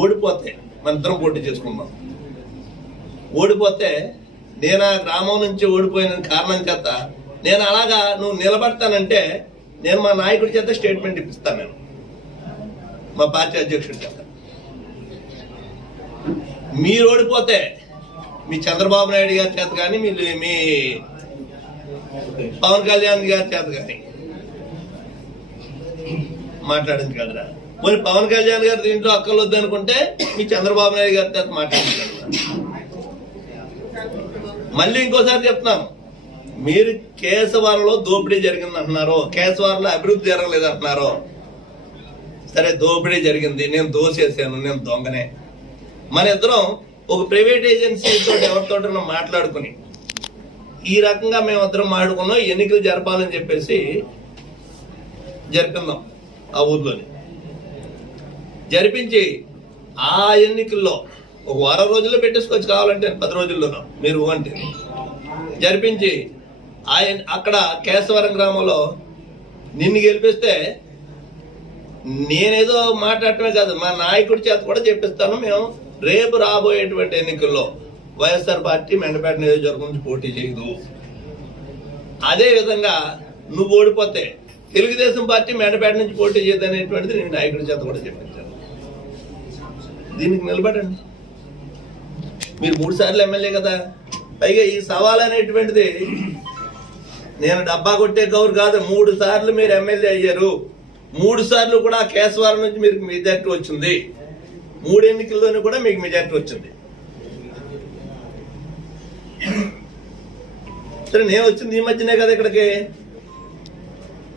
ఓడిపోతే మన ఇద్దరం పోటీ చేసుకున్నాం. ఓడిపోతే నేను ఆ గ్రామం నుంచి ఓడిపోయిన కారణం చేత నేను అలాగా నువ్వు నిలబడతానంటే నేను మా నాయకుడి చేత స్టేట్మెంట్ ఇప్పిస్తాను. నేను మా పార్టీ అధ్యక్షుడి చేత. మీరు ఓడిపోతే మీ చంద్రబాబు నాయుడు గారి చేత కానీ మీ పవన్ కళ్యాణ్ గారి చేత కానీ మాట్లాడింది కదరా. మరి పవన్ కళ్యాణ్ గారు దీంట్లో అక్కర్లొద్దు అనుకుంటే మీ చంద్రబాబు నాయుడు గారి చేత మాట్లాడింది. మళ్ళీ ఇంకోసారి చెప్తున్నాను, మీరు కేశవారంలో దోపిడీ జరిగింది అంటున్నారు, కేశవారంలో అభివృద్ధి జరగలేదు అంటున్నారు. సరే, దోపిడీ జరిగింది, నేను దోసేసాను, నేను దొంగనే. మన ఇద్దరం ఒక ప్రైవేట్ ఏజెన్సీతో ఎవరితో మాట్లాడుకుని ఈ రకంగా మేమిద్దరం మాట్లాడుకున్నాం, ఎన్నికలు జరపాలని చెప్పేసి జరిపిందాం. ఆ ఊర్లోని జరిపించి ఆ ఎన్నికల్లో ఒక వారం రోజుల్లో పెట్టేసుకోవచ్చు, కావాలంటే 10 రోజుల్లోనూ మీరు అంటే జరిపించి అక్కడ కేశవరం గ్రామంలో నిన్ను గెలిపిస్తే నేనేదో మాట్లాడటమే కాదు, మా నాయకుడి చేత కూడా చెప్పిస్తాను. మేము రేపు రాబోయేటువంటి ఎన్నికల్లో వైఎస్ఆర్ పార్టీ మెండపేట నియోజకవర్గం నుంచి పోటీ చేయదు. అదే విధంగా నువ్వు ఓడిపోతే తెలుగుదేశం పార్టీ మెండపేట నుంచి పోటీ చేయదు అనేటువంటిది నేను నాయకుడి చేత కూడా చెప్పించాను. దీనికి నిలబడండి. మీరు 3 సార్లు ఎమ్మెల్యే కదా. పైగా ఈ సవాల్ అనేటువంటిది నేను డబ్బా కొట్టే గౌరు కాదు. 3 సార్లు మీరు ఎమ్మెల్యే అయ్యారు. 3 సార్లు కూడా కేశవారం నుంచి మీకు మెజార్టీ వచ్చింది. 3 ఎన్నికల్లోనూ కూడా మీకు మెజార్టీ వచ్చింది. సరే, నేను వచ్చింది ఈ మధ్యనే కదా ఇక్కడికి.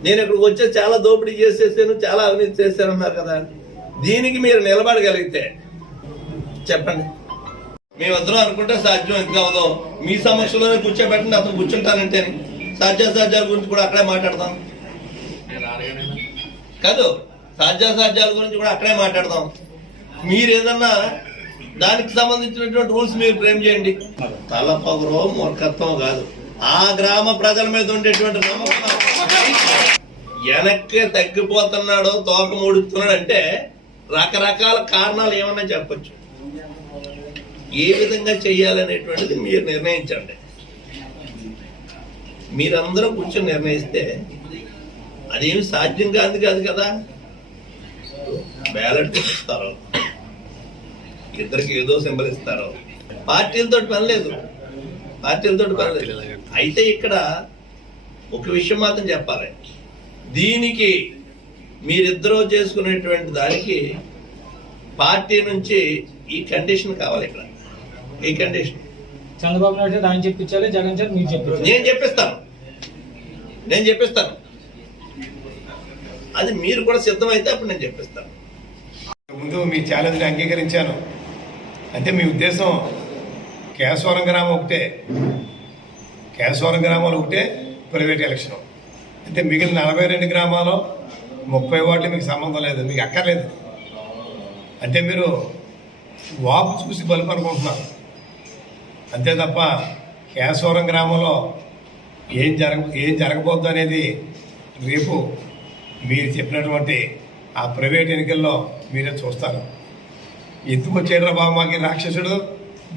నేను ఇక్కడికి వచ్చే చాలా దోపిడీ చేసేసాను, చాలా అవినీతి చేశాను అన్నారు కదా. దీనికి మీరు నిలబడగలిగితే చెప్పండి. మేమిద్దరం అనుకుంటే సాధ్యం ఎంత కావదో మీ సమస్యలోనే కూర్చోబెట్టండి. అతను కూర్చుంటానంటే సాధ్యాసాధ్యాల గురించి కూడా అక్కడే మాట్లాడదాం. కాదు, సాధ్యాసాధ్యాల గురించి కూడా అక్కడే మాట్లాడదాం. మీరు ఏదన్నా దానికి సంబంధించినటువంటి రూల్స్ మీరు ఫ్రేమ్ చేయండి. తలపొగరో మూర్ఖత్వం కాదు, ఆ గ్రామ ప్రజల మీద ఉండేటువంటి నమ్మకం. వెనక్కి తగ్గిపోతున్నాడో తోక ముడుతున్నాడు అంటే రకరకాల కారణాలు ఏమన్నా చెప్పచ్చు. ఏ విధంగా చెయ్యాలనేటువంటిది మీరు నిర్ణయించండి. మీరందరూ కూర్చొని నిర్ణయిస్తే అదేమి సాధ్యం కాదు కదా. బ్యాలెట్ ఇస్తారు, ఇద్దరికి ఏదో సింబల్ ఇస్తారు. పార్టీలతో పని లేదు. అయితే ఇక్కడ ఒక విషయం మాత్రం చెప్పాలి. దీనికి మీరిద్దరూ చేసుకునేటువంటి దానికి పార్టీ నుంచి ఈ కండిషన్ కావాలి. ఇక్కడ ఈ కండిషన్ చంద్రబాబు నాయుడు ఆయన చెప్పించాలి, జగన్ సార్ మీరు చెప్పారు. నేను చెప్పిస్తాను. అది మీరు కూడా సిద్ధమైతే అప్పుడు నేను చెప్పిస్తాను. ముందు మీ ఛాలెంజ్ని అంగీకరించాను. అంటే మీ ఉద్దేశం కేశవరం గ్రామం ఒకటే, కేశవరం గ్రామాలు ఒకటే ప్రైవేట్ ఎలక్షన్. అంటే మిగిలిన 42 గ్రామాల్లో 30 వార్డులు మీకు సంబంధం లేదు, మీకు అక్కర్లేదు. అంటే మీరు వాపు చూసి బలుపు అనుకుంటున్నారు అంతే తప్ప కేశవరం గ్రామంలో ఏం జరగబోద్దు అనేది రేపు మీరు చెప్పినటువంటి ఆ ప్రైవేట్ ఎన్నికల్లో మీరే చూస్తారు. ఎందుకు వచ్చేట్రా బాబు మాకు రాక్షసుడు,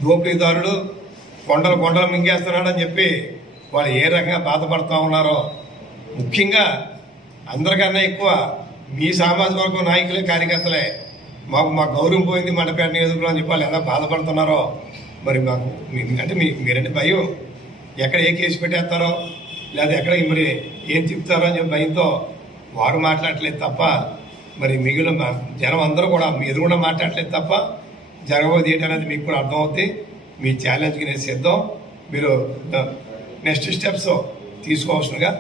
దోపిడీదారుడు, కొండలు మింగేస్తున్నాడు అని చెప్పి వాళ్ళు ఏ రకంగా బాధపడుతూ ఉన్నారో, ముఖ్యంగా అందరికన్నా ఎక్కువ మీ సామాజిక వర్గం నాయకులే, కార్యకర్తలే మా గౌరవం పోయింది మండపేట నియోజకవర్గంలో అని చెప్పి వాళ్ళు ఎంత బాధపడుతున్నారో. మరి మాకు అంటే మీరంటే భయం, ఎక్కడ ఏ కేసు పెట్టేస్తారో లేదా ఎక్కడ మరి ఏం చెప్తారో అని చెప్పి భయంతో వారు మాట్లాడలేదు తప్ప మరి మిగిలిన జనం అందరూ కూడా మీ ఎదురుకుండా మాట్లాడలేదు తప్ప జరగబోయేది ఏంటనేది మీకు కూడా అర్థమవుతుంది. మీ ఛాలెంజ్కి నేను సిద్ధం. మీరు నెక్స్ట్ స్టెప్స్ తీసుకోవాల్సిందిగా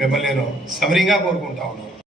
మిమ్మల్ని నేను సవరంగా కోరుకుంటా ఉన్నాను.